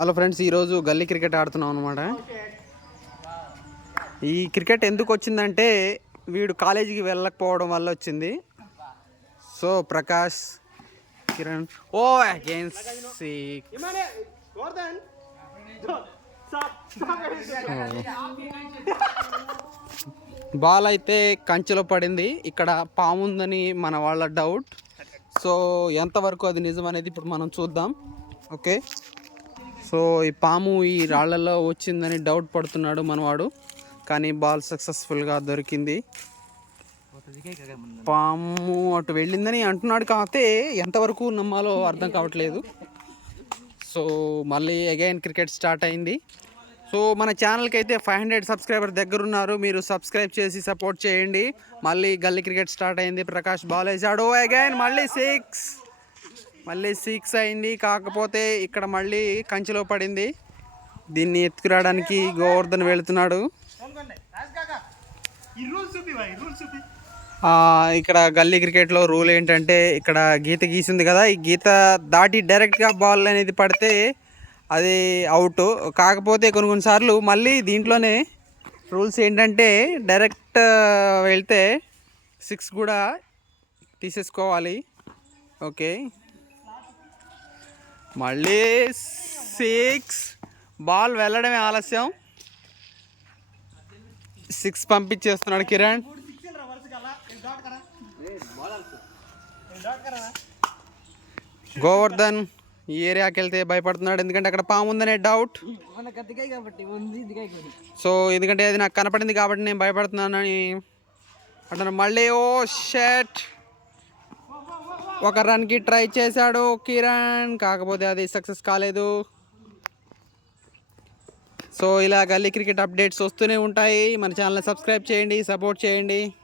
Hello friends ఈరోజు గల్లీ cricket ఆడుతున్నాం అనమాట ఈ క్రికెట్ ఎందుకు వచ్చిందంటే వీడు కాలేజీకి వెళ్ళకపోవడం వల్ల వచ్చింది. So Prakash Kiran. Oh against ball అయితే కంచెలో పడింది. ఇక్కడ పాము ఉందని మన వాళ్ళ డౌట్ సో ఎంతవరకు అది నిజం అనేది ఇప్పుడు మనం చూద్దాం. ఓకే సో ఈ పాము ఈ రాళ్ళలో వచ్చిందని డౌట్ పడుతున్నాడు మనవాడు. కానీ బాల్ సక్సెస్ఫుల్గా దొరికింది. పాము అటు వెళ్ళిందని అంటున్నాడు కాకపోతే ఎంతవరకు నమ్మాలో అర్థం కావట్లేదు. సో మళ్ళీ అగైన్ క్రికెట్ స్టార్ట్ అయింది. సో మన ఛానల్కి అయితే ఫైవ్ హండ్రెడ్ సబ్స్క్రైబర్ దగ్గర ఉన్నారు మీరు సబ్స్క్రైబ్ చేసి సపోర్ట్ చేయండి. మళ్ళీ గల్లీ క్రికెట్ స్టార్ట్ అయింది. ప్రకాష్ బాల్ వేసాడు. అగైన్ మళ్ళీ సిక్స్ మళ్ళీ సిక్స్ అయింది. కాకపోతే ఇక్కడ మళ్ళీ కంచెలో పడింది. దీన్ని ఎత్తుకురావడానికి గోవర్ధన్ వెళుతున్నాడు. ఇక్కడ గల్లీ క్రికెట్లో రూల్ ఏంటంటే ఇక్కడ గీత గీసింది కదా. ఈ గీత దాటి డైరెక్ట్గా బాల్ అనేది పడితే అది అవుట్ కాకపోతే కొన్ని కొన్నిసార్లు మళ్ళీ దీంట్లోనే రూల్స్ ఏంటంటే డైరెక్ట్ వెళ్తే సిక్స్ కూడా తీసేసుకోవాలి. ఓకే. మళ్ళీ సిక్స్ బాల్ వెళ్ళడమే ఆలస్యం. సిక్స్ పంపించేస్తున్నాడు కిరణ్. గోవర్ధన్ ఈ ఏరియాకి వెళ్తే భయపడుతున్నాడు. ఎందుకంటే అక్కడ పాము ఉందనే డౌట్ కాబట్టి సో ఎందుకంటే అది నాకు కనపడింది కాబట్టి నేను భయపడుతున్నానని అంటున్నాను మళ్ళీ oh, ఓ షర్ట్ ఒక రన్కి ట్రై చేశాడు కిరణ్. కాకపోతే అది సక్సెస్ కాలేదు. సో ఇలా గల్లీ క్రికెట్ అప్డేట్స్ వస్తూనే ఉంటాయి. మన ఛానల్ని సబ్స్క్రైబ్ చేయండి సపోర్ట్ చేయండి.